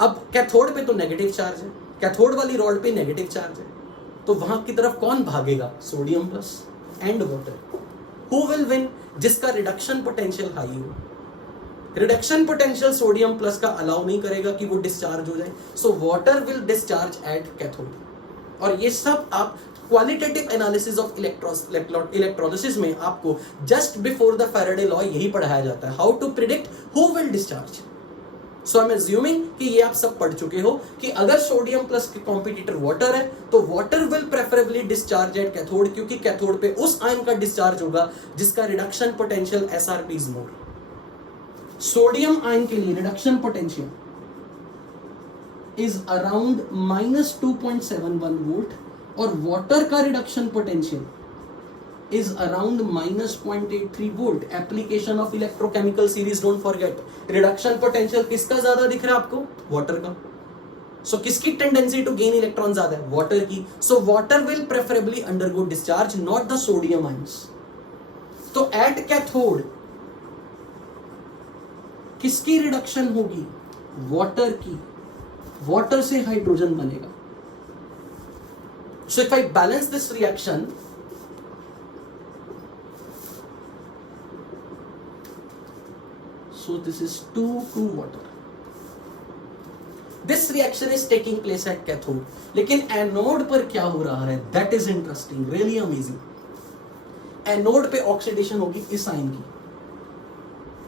अब कैथोड पे तो नेगेटिव चार्ज है, कैथोड वाली रॉड पे नेगेटिव चार्ज है, तो वहां की तरफ कौन भागेगा? Sodium plus and water. Who will win? जिसका रिडक्शन पोटेंशियल हाई हो. रिडक्शन पोटेंशियल सोडियम प्लस का अलाउ नहीं करेगा कि वो डिस्चार्ज हो जाए, so water will discharge at cathode. और ये सब आप क्वालिटेटिव एनालिसिस ऑफ इलेक्ट्रोलिसिस में आपको just before the Faraday law यही पढ़ाया जाता है, how to predict who will discharge. So I am assuming कि ये आप सब पढ़ चुके हो कि अगर सोडियम प्लस के कॉम्पिटिटर वाटर है तो water will preferably discharge at cathode, क्योंकि कैथोड पे उस आयन का डिस्चार्ज होगा जिसका reduction potential SRP is more. Sodium ion के लिए reduction potential is around -2.71 volt और वाटर का reduction potential is around -0.83 volt. Application of electrochemical series, don't forget. Reduction potential किसका ज्यादा दिख रहा है आपको? वाटर का. सो किसकी टेंडेंसी टू गेन इलेक्ट्रॉन ज्यादा है? वाटर की. So water will preferably undergo discharge, not the sodium ions. तो एट कैथोड किसकी रिडक्शन होगी? वाटर की. वाटर से हाइड्रोजन बनेगा. सो if I balance this reaction, so this is 2 to water. This reaction is taking place at cathode. लेकिन एनोड पर क्या हो रहा है? That is interesting, really amazing. Anode पे ऑक्सीडेशन होगी इस आयन की,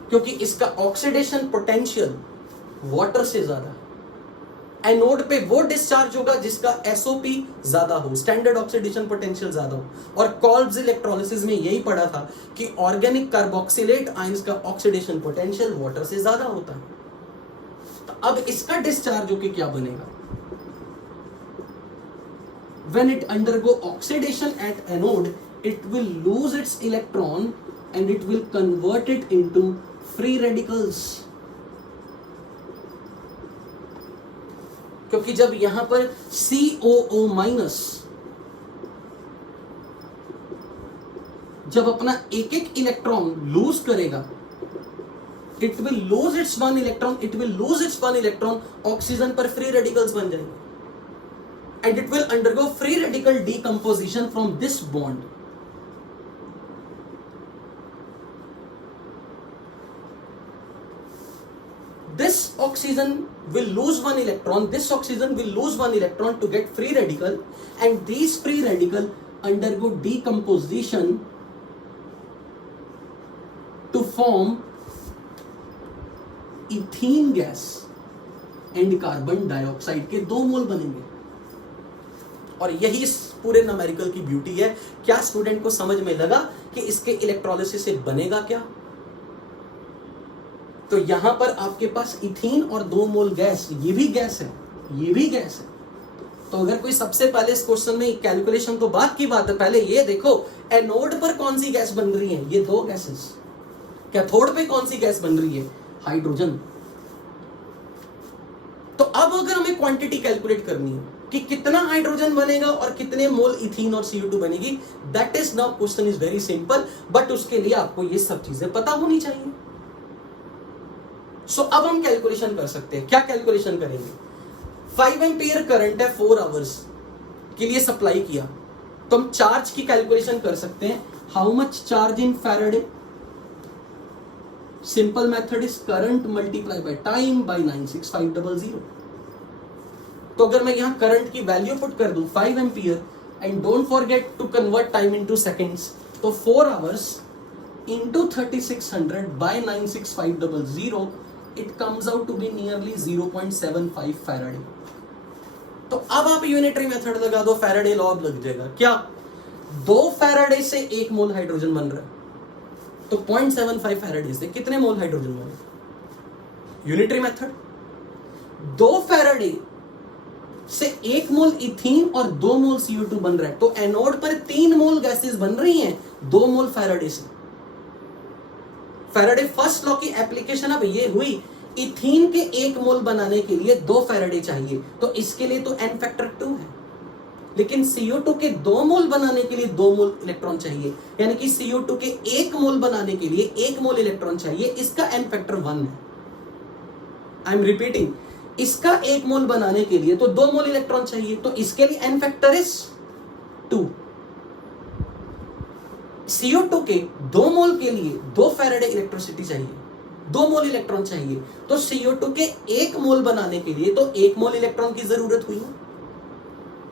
क्योंकि इसका ऑक्सीडेशन पोटेंशियल वाटर से ज्यादा है. एनोड पे वो डिस्चार्ज होगा जिसका SOP ज्यादा हो, स्टैंडर्ड ऑक्सीडेशन पोटेंशियल ज्यादा हो. और कॉल्ब्स इलेक्ट्रोलिसिस में यही पढ़ा था कि ऑर्गेनिक कार्बोक्सिलेट आयंस का ऑक्सीडेशन पोटेंशियल वाटर से ज्यादा होता है. तो अब इसका डिस्चार्ज होके क्या बनेगा? When it undergo oxidation at anode, it will lose its electron and it will convert it into free radicals. क्योंकि जब यहां पर COO- जब अपना एक एक इलेक्ट्रॉन लूज करेगा, it will lose its one electron, oxygen पर फ्री रेडिकल्स बन जाएंगे and it will undergo free radical decomposition from this bond. This oxygen will lose one electron, this oxygen will lose one electron to get free radical, and these free radical undergo decomposition to form ethene gas and carbon dioxide के 2 मोल बनेंगे. और यही इस पूरे न्यूमेरिकल की ब्यूटी है. क्या स्टूडेंट को समझ में लगा कि इसके इलेक्ट्रोलिसिस से बनेगा क्या? तो यहां पर आपके पास इथीन और 2 मोल गैस, ये भी गैस है, ये भी गैस है. तो अगर कोई सबसे पहले इस क्वेश्चन में कैलकुलेशन तो बात की बात है, पहले ये देखो एनोड पर कौन सी गैस बन रही है? ये 2 गैसेस. कैथोड पे कौन सी गैस बन रही है? हाइड्रोजन. तो अब अगर हमें क्वांटिटी कैलकुलेट करनी है कि कितना हाइड्रोजन बनेगा और कितने मोल इथीन और CO2 बनेगी, that is now question is very simple, but उसके लिए आपको ये सब चीजें पता होनी चाहिए. सो अब हम कैलकुलेशन कर सकते हैं. क्या कैलकुलेशन करेंगे? 5 एम्पियर करंट है 4 आवर्स के लिए सप्लाई किया, तो हम चार्ज की कैलकुलेशन कर सकते हैं. How much charge in Faraday? Simple method is current multiply by time by 96500. तो अगर मैं यहां करंट की वैल्यू पुट कर दूं 5 ampere and don't forget to convert time into seconds, तो 4 hours into 3600 by 96500, it comes out to be nearly 0.75 Faraday. तो अब आप यूनिटरी मेथड लगा दो, फैराडे लॉ अब लग जाएगा. क्या 2 फैराडे से 1 मोल हाइड्रोजन बन रहा है, तो 0.75 फैराडे से कितने मोल हाइड्रोजन बने? Unitary method. 2 फैराडे से 1 मोल इथीन और 2 मोल CO2 बन रहा है, तो एनोड पर 3 मोल गैसेस बन रही हैं 2 मोल फैराडे से. फैराडे फर्स्ट लॉ की एप्लीकेशन अब ये हुई, इथीन के 1 मोल बनाने के लिए 2 फैराडे चाहिए, तो इसके लिए तो n फैक्टर 2 है. लेकिन CO2 के 2 मोल बनाने के लिए 2 मोल इलेक्ट्रॉन चाहिए, यानी कि CO2 के 1 मोल बनाने के लिए 1 मोल इलेक्ट्रॉन चाहिए। इसका n फैक्टर 1 है। आई एम रिपीटिंग, इसका 1 मोल बनाने के लिए तो 2 मोल इलेक्ट्रॉन चाहिए, तो इसके लिए n फैक्टर इज 2। CO2 के 2 मोल के लिए 2 फैराडे इलेक्ट्रिसिटी चाहिए, 2 मोल इलेक्ट्रॉन चाहिए, तो CO2 के 1 मोल बनाने के लिए तो 1 मोल इलेक्ट्रॉन की जरूरत हुई है,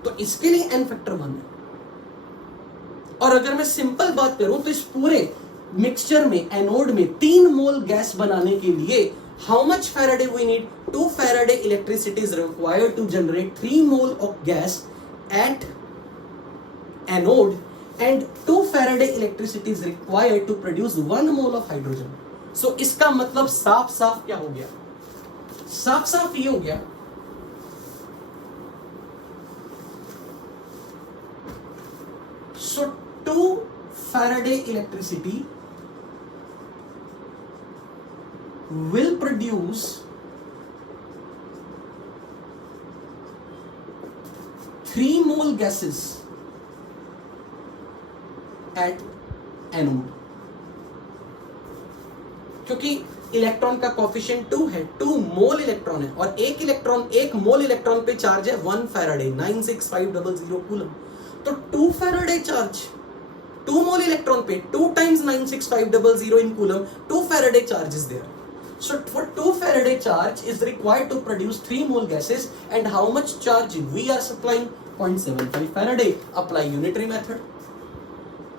तो इसके लिए n फैक्टर 1 है। और अगर मैं सिंपल बात करूं तो इस पूरे मिक्सचर में, एनोड में 3 मोल गैस बनाने के लिए how much Faraday we need? 2 Faraday electricity is required to generate 3 mole of gas at anode and 2 Faraday electricity is required to produce 1 mole of hydrogen. So इसका मतलब साफ साफ क्या हो गया? साफ साफ ये हो गया so 2 Faraday electricity will produce 3 mole gases at anode, क्योंकि इलेक्ट्रॉन का कोफिशिएंट 2 है, 2 मोल इलेक्ट्रॉन है, और एक मोल इलेक्ट्रॉन पे चार्ज है 1 फैराडे 96500 कूलम। तो 2 फैराडे चार्ज 2 मोल इलेक्ट्रॉन पे 2 times 96500 in coulomb, 2 Faraday charge is there. So for 2 Faraday charge is required to produce 3 mole gases, and how much charge we are supplying? 0.75 Faraday. Apply unitary method.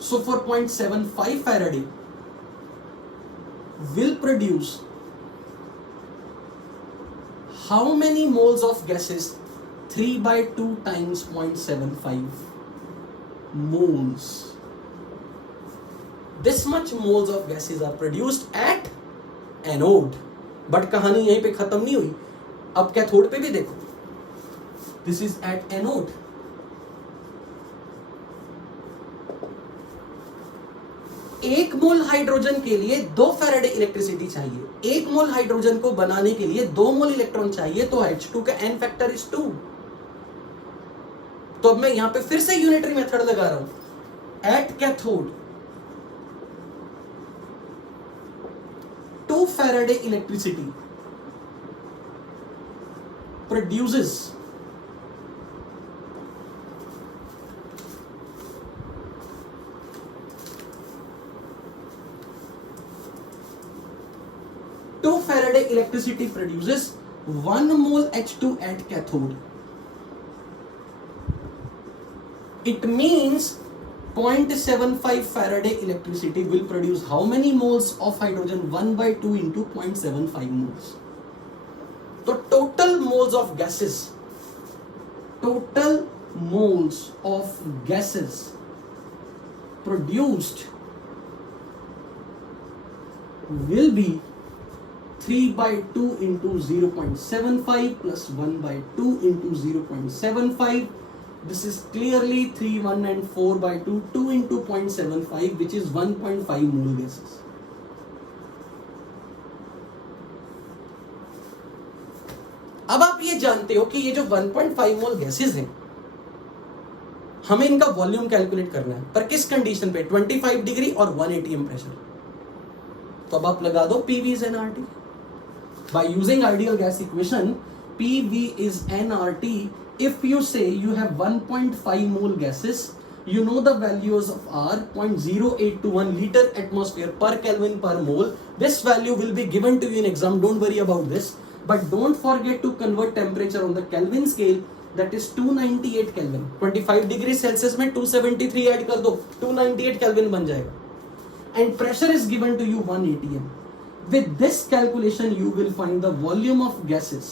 So for 0.75 Faraday will produce how many moles of gases? 3/2 times 0.75 moles. This much moles of gases are produced at anode. But कहानी यहीं पे खत्म नहीं हुई, अब कैथोड पे भी देखो, दिस इज एट एनोड। एक मोल हाइड्रोजन के लिए 2 फैराडे इलेक्ट्रिसिटी चाहिए, 1 मोल हाइड्रोजन को बनाने के लिए 2 मोल इलेक्ट्रॉन चाहिए, तो H2 का n फैक्टर इज 2। तो अब मैं यहां पे फिर से यूनिटरी मेथड लगा रहा हूं। At cathode 2 Faraday electricity produces 1 mole H2 at cathode. It means 0.75 Faraday electricity will produce how many moles of hydrogen? 1/2 into 0.75 moles. So total moles of gases produced will be 3/2 into 0.75 plus 1/2 into 0.75. This is clearly 3, 1 and 4/2, 2 into 0.75, which is 1.5 mole gases. अब आप ये जानते हो कि ये जो 1.5 मोल गैसेस हैं, हमें इनका वॉल्यूम कैलकुलेट करना है, पर किस कंडीशन पे? 25 डिग्री और 1 atm प्रेशर। तो अब आप लगा दो PV is nRT. By using ideal gas equation, PV is nRT. If you say you have 1.5 mole gases, you know the values of R 0.0821 liter atmosphere per Kelvin per mole. This value will be given to you in exam. Don't worry about this. But don't forget to convert temperature on the Kelvin scale. That is 298 Kelvin. 25 degree Celsius में 273 ऐड कर दो, 298 Kelvin बन जाएगा. And pressure is given to you 1 atm. With this calculation, you will find the volume of gases.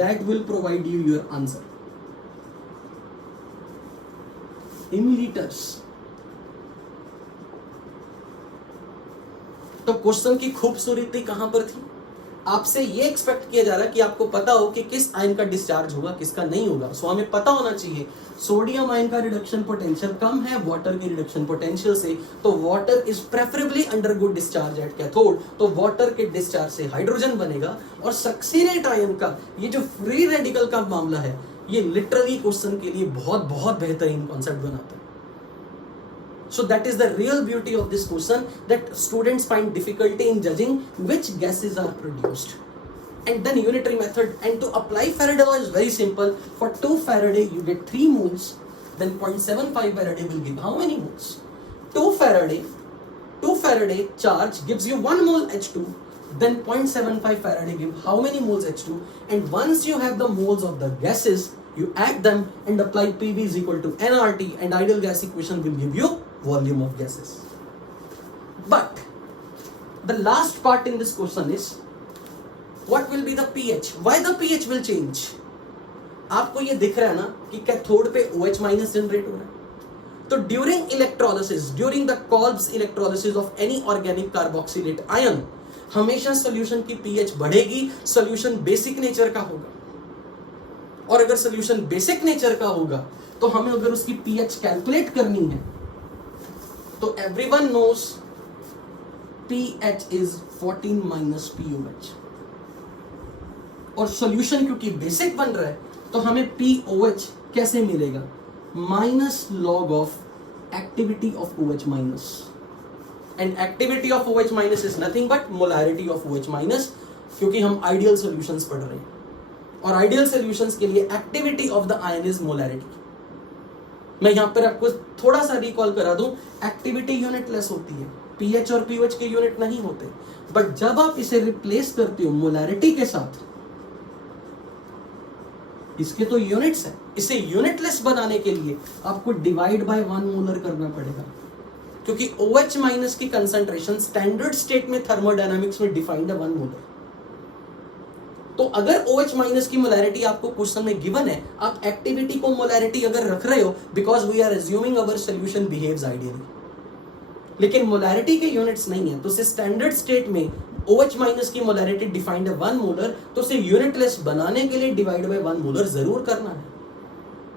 That will provide you your answer. In liters. तो क्वेश्चन की खूबसूरती कहां पर थी? आपसे ये एक्सपेक्ट किया जा रहा है कि आपको पता हो कि किस आयन का डिस्चार्ज होगा, किसका नहीं होगा। सो हमें पता होना चाहिए सोडियम आयन का रिडक्शन पोटेंशियल कम है वाटर के रिडक्शन पोटेंशियल से, तो water is preferably undergo discharge at cathode, तो वाटर के डिस्चार्ज से हाइड्रोजन बनेगा। और सक्सीनेट आयन का ये जो फ्री रेडिकल का मामला है, ये लिटरली क्वेश्चन के लिए बहुत बहुत बेहतरीन कॉन्सेप्ट बनाता है. So that is the real beauty of this question, that students find difficulty in judging which gases are produced. And then unitary method, and to apply Faraday law is very simple. For 2 Faraday you get 3 moles, then 0.75 Faraday will give how many moles? 2 Faraday charge gives you 1 mole H2, then 0.75 Faraday give how many moles H2, and once you have the moles of the gases, you add them and apply PV is equal to nRT, and ideal gas equation will give you volume of gases. But the last part in this question is what will be the pH? Why the pH will change? आपको ये दिख रहा है ना कि कैथोड पे OH माइनस जनरेट हो रहा है. तो during electrolysis, during the Kolbe's electrolysis of any organic carboxylate ion, हमेशा सॉल्यूशन की pH बढ़ेगी. सॉल्यूशन बेसिक नेचर का होगा, और अगर सॉल्यूशन बेसिक नेचर का होगा तो हमें अगर उसकी pH कैलकुलेट करनी है तो everyone knows pH is 14 minus POH, और सॉल्यूशन क्योंकि बेसिक बन रहा है तो हमें POH कैसे मिलेगा? Minus log of activity of OH minus, and activity of OH minus is nothing but molarity of OH minus, क्योंकि हम आइडियल सॉल्यूशंस पढ़ रहे हैं, और आइडियल सॉल्यूशंस के लिए activity of the ion is molarity. मैं यहां पर आपको थोड़ा सा रिकॉल करा दूं, एक्टिविटी यूनिट लेस होती है, पीएच और पीओएच के यूनिट नहीं होते, बट जब आप इसे रिप्लेस करते हो मोलैरिटी के साथ, इसके तो यूनिट्स है, इसे यूनिटलेस बनाने के लिए आपको डिवाइड बाय 1 मोलर करना पड़ेगा, क्योंकि OH माइनस की कंसंट्रेशन स्टैंडर्ड स्टेट में थर्मोडायनामिक्स में डिफाइंड है 1 मोलर. तो अगर OH माइनस की मोलैरिटी आपको क्वेश्चन में गिवन है, आप एक्टिविटी को मोलैरिटी अगर रख रहे हो, because we are assuming our solution behaves ideally, लेकिन मोलैरिटी के यूनिट्स नहीं है, तो उसे स्टैंडर्ड स्टेट में OH माइनस की मोलैरिटी डिफाइंड है 1 मोलर, तो उसे यूनिटलेस बनाने के लिए डिवाइड बाय 1 मोलर जरूर करना है.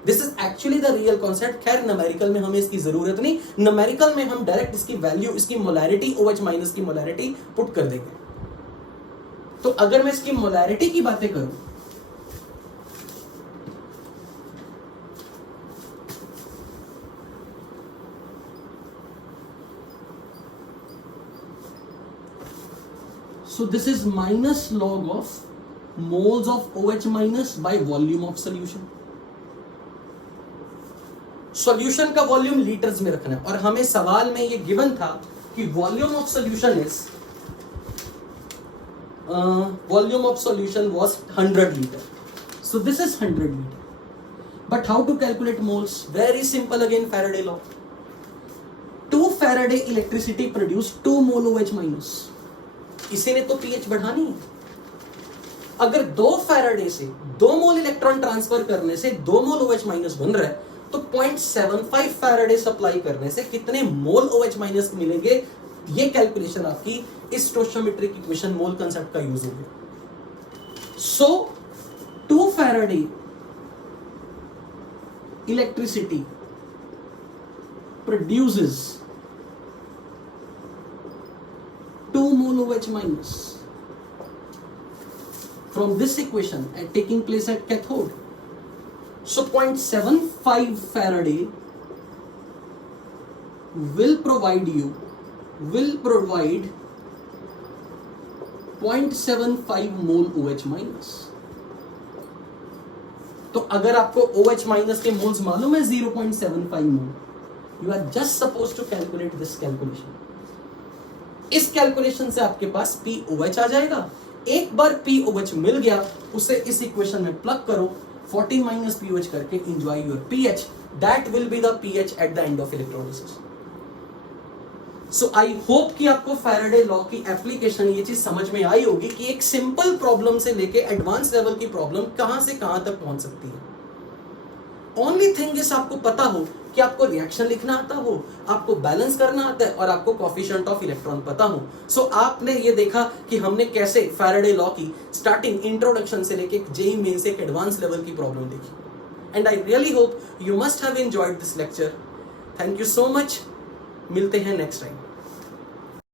This is actually the real concept. खैर न्यूमेरिकल में हमें इसकी जरूरत नहीं, न्यूमेरिकल में हम डायरेक्ट इसकी वैल्यू, इसकी मोलैरिटी, OH माइनस की मोलैरिटी पुट कर देंगे. तो अगर मैं इसकी मोलैरिटी की बातें करूं, so this is minus log of moles of OH minus by volume of solution. Solution का वॉल्यूम लीटर्स में रखना है, और हमें सवाल में ये गिवन था कि volume of solution is volume of solution was 100 liter. So this is 100 liter. But how to calculate moles? Very simple again, Faraday law. 2 Faraday electricity produce 2 mole OH minus. इसी ने तो pH बढ़ानी है. अगर 2 Faraday से 2 मोल इलेक्ट्रॉन ट्रांसफर करने से 2 मोल OH माइनस बन रहा है, तो 0.75 Faraday सप्लाई करने से कितने मोल OH माइनस मिलेंगे? ये कैलकुलेशन आपकी इस स्टोइचियोमेट्रिक इक्वेशन मोल कंसेप्ट का यूज होगा. सो 2 Faraday electricity produces 2 mole OH minus from this equation and taking place at cathode. So 0.75 Faraday will provide 0.75 mole OH minus. तो अगर आपको OH माइनस के मोल्स मालूम है 0.75 mole, you are just suppose to calculate this calculation. इस कैलकुलेशन से आपके पास POH आ जाएगा. एक बार POH मिल गया, उसे इस इक्वेशन में प्लग करो, 40 माइनस POH करके enjoy your pH. That will be the pH at the end of electrolysis. So I hope कि आपको फैराडे लॉ की एप्लीकेशन ये चीज समझ में आई होगी कि एक सिंपल प्रॉब्लम से लेके एडवांस लेवल की प्रॉब्लम कहां से कहां तक पहुंच सकती है. ओनली थिंग इज आपको पता हो कि आपको रिएक्शन लिखना आता हो, आपको बैलेंस करना आता है, और आपको कोफिशिएंट ऑफ इलेक्ट्रॉन पता हो. सो आपने ये देखा कि हमने कैसे फैराडे लॉ की स्टार्टिंग इंट्रोडक्शन से लेके जेईई मेंस एक एडवांस लेवल की प्रॉब्लम देखी. And I really hope you must have enjoyed this lecture. Thank you so much. मिलते हैं नेक्स्ट टाइम.